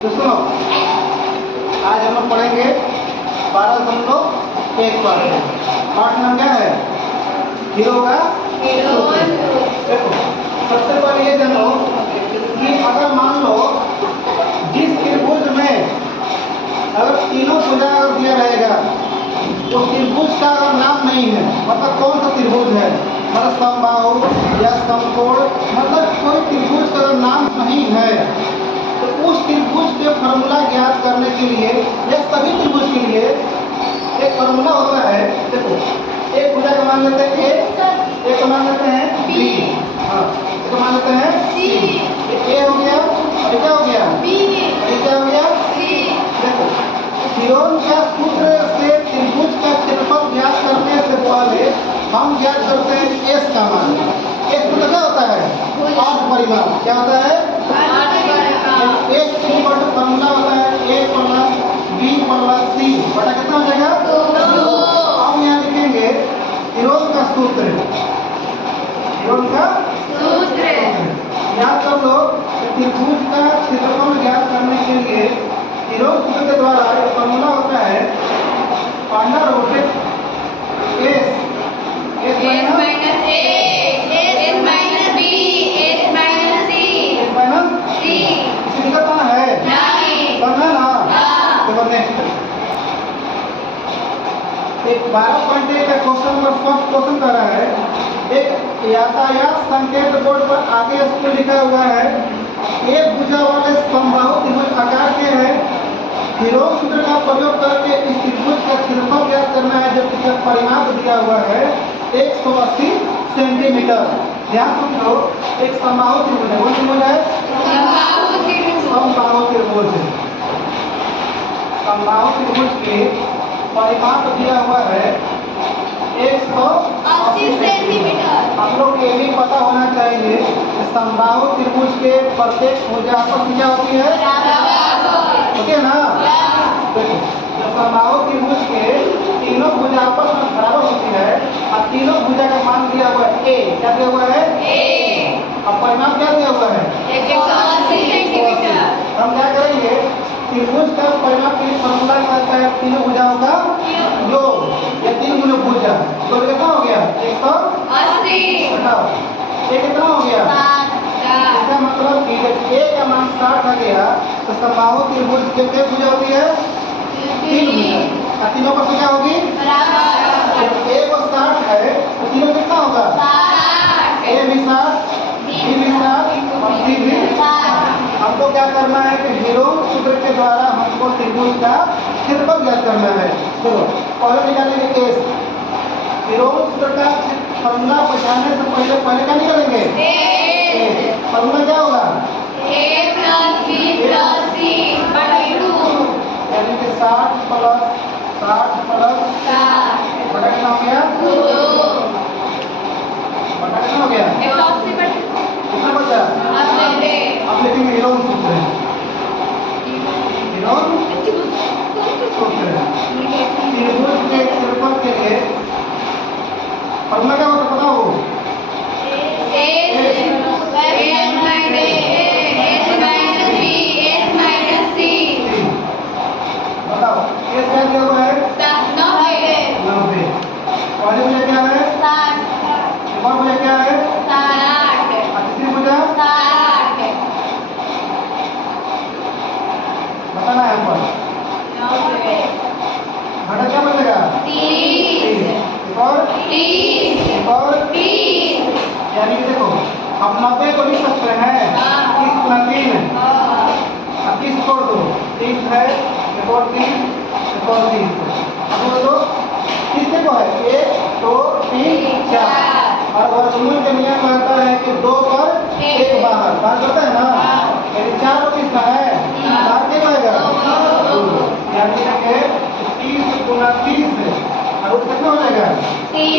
तो सुनो, आज हम लोग पढ़ेंगे 12.1 पाठ नाम क्या है? हीरो का देखो, सबसे पहले ये जानो कि अगर मान लो जिस त्रिभुज में अगर तीनों भुजा अगर दिया रहेगा उस त्रिभुज का अगर नाम नहीं है, मतलब कौन सा त्रिभुज है, मतलब समबाहु या समकोण, मतलब कोई त्रिभुज का अगर नाम नहीं है तो उस त्रिभुज के फॉर्मूला ज्ञात करने के लिए या सभी त्रिभुज के लिए एक फॉर्मूला होता है। देखो, एक भुजा का मान लेते हैं ए, एक का मान लेते हैं बी, हाँ, एक का मान लेते हैं सी। ए हो गया, ये क्या हो गया बी, ये क्या हो गया सी। देखो, थियोरम का सूत्र से त्रिभुज का क्षेत्रफल ज्ञात करने से पहले हम ज्ञात करते हैं एस का मान। एस मतलब क्या होता है? अर्ध परिमाण। क्या होता है? एस इक्वल टू फॉर्मूला होता है ए प्लस बी प्लस सी बटा कितना हो जाएगा? 2। अब यहाँ लिखेंगे थियोरम का सूत्र। थियोरम का सूत्र याद कर लो। त्रिभुज का क्षेत्रफल ज्ञात करने के लिए थियोरम सूत्र के द्वारा एक फॉर्मूला होता है under root S minus A S minus B S minus C दिक्कत है नहीं करना ना। देखो नेक्स्ट एक 12.1 का क्वेश्चन नंबर फर्स्ट क्वेश्चन कर रहा है। एक यातायात संकेत बोर्ड पर आगे इसमें लिखा हुआ है एक भुजा वाले समबाहु त्रिभुज आकार के हैं। थियोरम सूत्र का प्रयोग करके इस त्रिभुज का क्षेत्रफल ज्ञात करना है जबकि इसका परिमाप दिया हुआ है 180 सेंटीमीटर। ध्यान समझो, एक समबाहु त्रिभुज है। कौन त्रिभुज है? समबाहु त्रिभुज। समबाहु त्रिभुज के परिमाप दिया हुआ है 180 सेंटीमीटर। हम लोग ये भी पता होना चाहिए कि समबाहु त्रिभुज के प्रत्येक भुजा आपस में क्या होती है? ओके ना? देखो, समबाहु त्रिभुज के तीनों भुजा आपस में बराबर होती है और तीनों भुजा का मान दिया हुआ है ए। क्या दिया हुआ है? ए। अब परिमाप क्या दिया हुआ है? 180 सेंटीमीटर। हम क्या करेंगे? त्रिभुज का परिमाप के लिए फॉर्मूला आता है तीनों भुजाओं का योग या तीन गुना भुजा तो कितना हो गया? 180 बताओ ये कितना हो गया? 60। इसका मतलब कि जब ए का मान 60 आ गया तो समबाहु त्रिभुज के कितनी भुजा होती है? 3 भुजा। और तीनों पर क्या होगी? बराबर। जब ए को 60 है तो तीनों कितना होगा? 60। ए भी 60 बी भी 60 और सी भी 60। हमको क्या करना है कि थियोरम सूत्र के द्वारा हमको त्रिभुज का क्षेत्रफल ज्ञात करना है। चलो पहले निकालेंगे एस। थियोरम सूत्र का फॉर्मूला पहचानने से पहले क्या निकालेंगे? एस। फॉर्मूला क्या होगा? ए प्लस बी प्लस सी बटा 2 यानी कि 60 प्लस 60 बटा कितना हो गया? 2 बटा कितना हो गया? 180 बटा कितना बचा? अब लिखेंगे थियोरम सूत्र। थियोरम सूत्र त्रिभुज के क्षेत्रफल के लिए फॉर्मूला क्या होता है पता हो? बताओ एस क्या दिया हुआ है? 90। पहले भुजा क्या है? 60। और भुजा क्या है? 60। और तीसरी भुजा 60। बताना है हमको। घटा क्या बचेगा? 30 और 30 यानी कि देखो अब 90 को लिख सकते हैं 30 गुना 3 अब 30 छोड़ दो 30 है एक और 30 अब बोलो किससे को है? 1 2 3 4 और वर्गमूल के नियम कहता है कि 2 पर 1 बाहर होता है ना। यदि 4 को किसका है? बाहर क्या आएगा? यानी कि 30 गुना 30 और कितना हो जाएगा? 30